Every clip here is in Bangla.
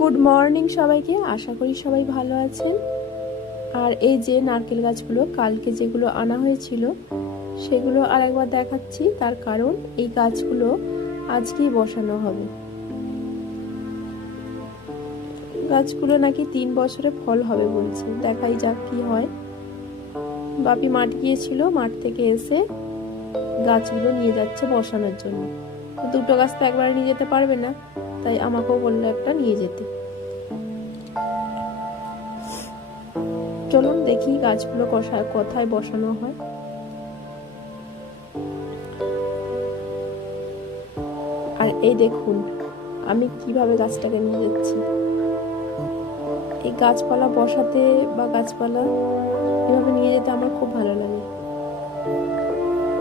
গুড মর্নিং সবাইকে, আশা করি সবাই ভালো আছেন। আর এই যে নারকেল গাছগুলো, কালকে যেগুলো আনা হয়েছিল, সেগুলো আর একবার দেখাচ্ছি। তার কারণ এই গাছগুলো আজকেই বসানো হবে। গাছগুলো নাকি তিন বছরে ফল হবে বলছে। দেখাই যাক কি হয়। বাপি মাঠ গিয়েছিল, মাঠ থেকে এসে গাছগুলো নিয়ে যাচ্ছে বসানোর জন্য। দুটো গাছ তো একবারে নিয়ে যেতে পারবে না। তাই আমাকেও বলল একটা নিয়ে যেতে। চলুন দেখি গাছগুলো কষা, কোথায় বসানো হয়। আর এই দেখুন, আমি কীভাবে গাছটাকে নিয়ে যাচ্ছি। এই গাছপালা বসাতে বা গাছপালা এভাবে নিয়ে যেতে আমার খুব ভালো লাগে।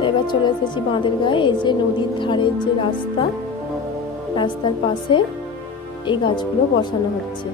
এবার চলে এসেছি বাঁধের গায়ে, এই যে নদীর ধারের যে রাস্তা রাস্তার পাশে এই গাছগুলো বসানো হচ্ছে।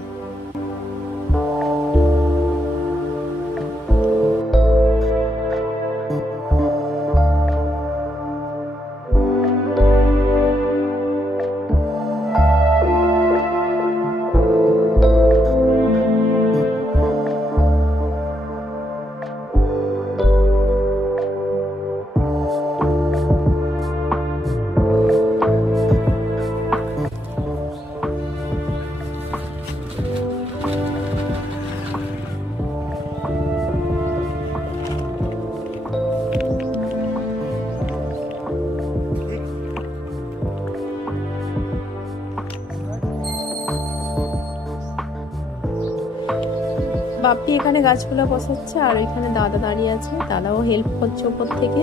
বাপ্পি এখানে গাছগুলো বসাচ্ছে, আর এখানে দাদা দাঁড়িয়ে আছে। দাদাও হেল্প করছে ওপর থেকে।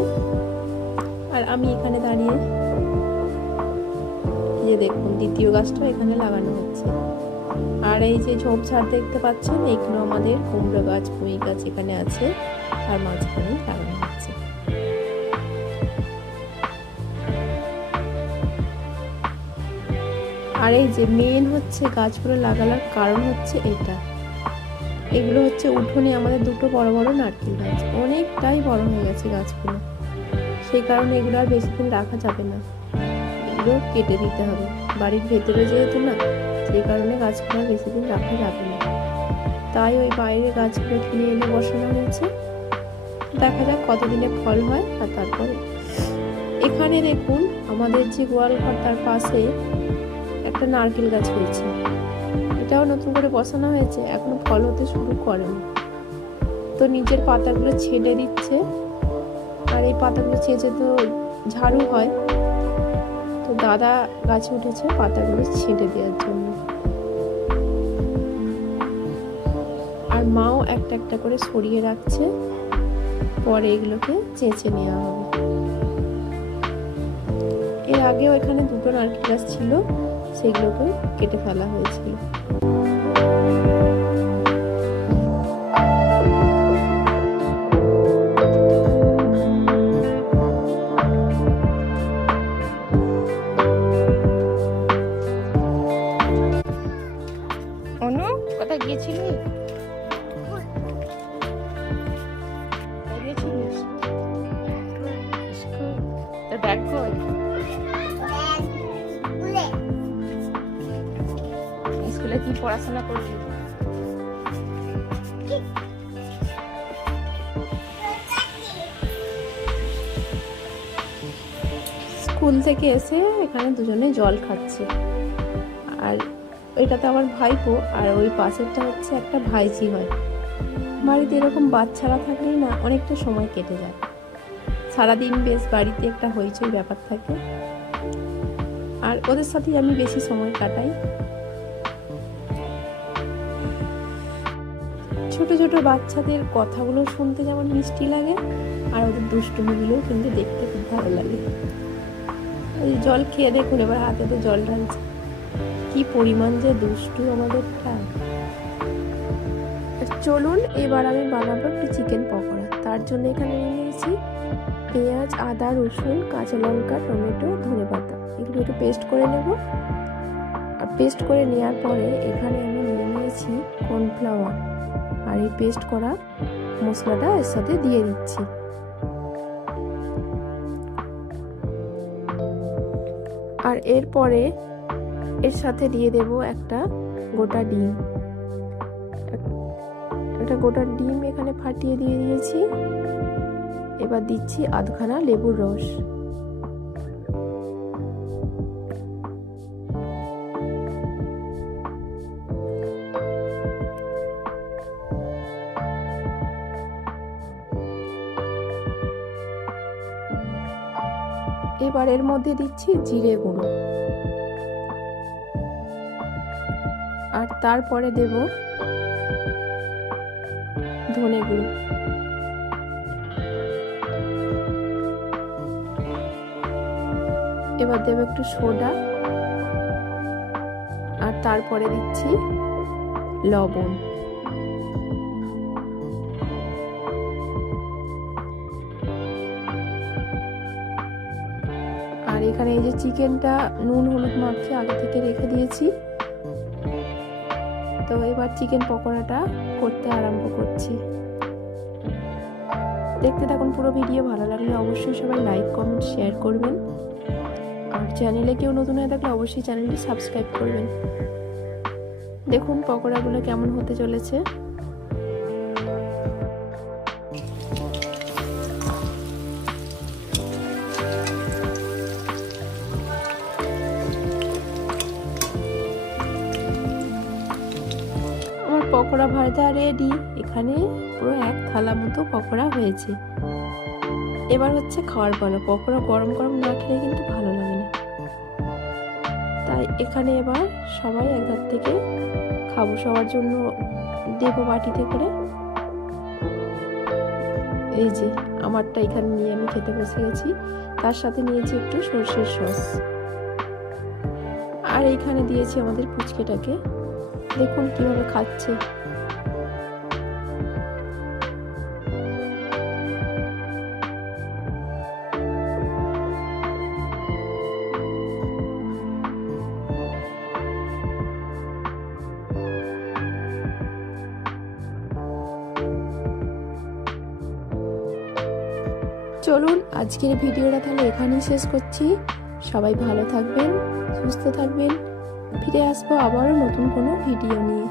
আর আমি এখানে দাঁড়িয়ে যে দেখুন, দ্বিতীয় গাছটা এখানে লাগানো হচ্ছে। আর এই যে ঝোপঝাড় দেখতে পাচ্ছেন এগুলো আমাদের কুমড়ো গাছ, পুঁই গাছ এখানে আছে আর মাঝখানে লাগানো হচ্ছে। আর এই যে মেন হচ্ছে গাছগুলো লাগানোর কারণ হচ্ছে এটা। এগুলো হচ্ছে উঠোনে আমাদের দুটো বড় বড় নারকেল গাছ। অনেকটাই বড় হয়ে গেছে গাছগুলো। সেই কারণে এগুলো আর বেশি দিন রাখা যাবে না। এগুলো কেটে দিতে হবে। বাড়ির ভেতরে যেহেতু না, সেই কারণে গাছগুলো আর বেশি দিন রাখা যাবে না। তাই ওই বাইরে গাছগুলো কিনে এনে বসানো হয়েছে। দেখা যাক কতদিনে ফল হয় আর তারপরে। এখানে দেখুন, আমাদের যে গোয়াল ঘর তার পাশে একটা নারকেল গাছ হয়েছে। এটাও নতুন করে বসানো হয়েছে, এখনও ফল হতে শুরু করেনি। তো নিজের পাতাগুলো ছেড়ে দিচ্ছে। আর এই পাতাগুলো ছেঁচে তো ঝাড়ু হয়। তো দাদা গাছে উঠেছে, পাতাগুলো ছেঁটে দেওয়ার জন্য। আর মাও একটা একটা করে সরিয়ে রাখছে। পরে এগুলোকে চেঁচে নেওয়া হবে। এর আগেও এখানে দুটো নারকেল গাছ ছিল, সেগুলোকে কেটে ফেলা হয়েছিল। পড়াশোনা করবি। স্কুল থেকে এসে এখানে দুজনে জল খাচ্ছে। আর এটাতে আমার ভাইপো, আর ওই পাশেরটা হচ্ছে একটা ভাইজি হয়। বাড়িতে এরকম বাচ্চারা থাকলেই না অনেকটা সময় কেটে যায়। সারাদিন বেশ বাড়িতে একটা হইচই ব্যাপার থাকে। আর ওদের সাথেই আমি বেশি সময় কাটাই। ছোট ছোট বাচ্চাদের কথাগুলো শুনতে যেমন মিষ্টি লাগে, আর ওদের দুষ্টুমিগুলো কিন্তু দেখতে খুব ভালো লাগে। ওই জল খেয়ে দেখুন, এবার হাতে তো জল ঢালছে। কি পরিমাণ যে দুষ্টু আমাদেরটা। চলুন, এবার আমি বানাবো একটু চিকেন পকোড়া। তার জন্য এখানে নিয়ে নিয়েছি পেঁয়াজ, আদা, রসুন, কাঁচা লঙ্কা, টমেটো, ধনে পাতা। এগুলো একটু পেস্ট করে নেব। আর পেস্ট করে নেওয়ার পরে এখানে আমি নিয়ে নিয়েছি কর্নফ্লাওয়ার। আর এই পেস্ট করা মশলাটা এর সাথে দিয়ে দিচ্ছি। আর এরপরে এর সাথে দিয়ে দেব একটা গোটা ডিম। একটা গোটা ডিম এখানে ফাটিয়ে দিয়ে দিয়েছি। এবার দিচ্ছি আধখানা লেবুর রস। এবার এর মধ্যে দিচ্ছি জিরে গুঁড়ো। আর তারপরে দেব ধনে গুঁড়ো। এবার দেব একটু সোডা। আর তারপরে দিচ্ছি লবণ। আর এখানে এই যে চিকেনটা নুন, হলুদ মাখিয়ে আগে থেকে রেখে দিয়েছি। তো এবার চিকেন পকোড়াটা করতে আরম্ভ করছি। দেখতে থাকুন, পুরো ভিডিও ভালো লাগলে অবশ্যই সবাই লাইক, কমেন্ট, শেয়ার করবেন। আর চ্যানেলে কেউ নতুন হয়ে থাকলে অবশ্যই চ্যানেলটি সাবস্ক্রাইব করবেন। দেখুন, পকোড়াগুলো কেমন হতে চলেছে। পকোড়া ভাজা রেডি এখানে পুরো এক থালা মতো পকোড়া হয়েছে। এবার হচ্ছে খাওয়ার পালা। পকোড়া গরম গরম না খেলে কিন্তু ভালো লাগে না। তাই এখানে এবার সবাই একধার থেকে খাব। সবার জন্য দেবো বাটিতে করে। এই যে, আমারটা এখানে নিয়ে আমি খেতে বসে গেছি। তার সাথে নিয়েছি একটু সর্ষের সস আর এইখানে দিয়েছি আমাদের পুচকেটাকে। দেখুন কীভাবে খাচ্ছে। চলুন, আজকের ভিডিওটা তাহলে এখানেই শেষ করছি। সবাই ভালো থাকবেন, সুস্থ থাকবেন। ফিরে আসব আবারও নতুন কোনো ভিডিও নিয়ে।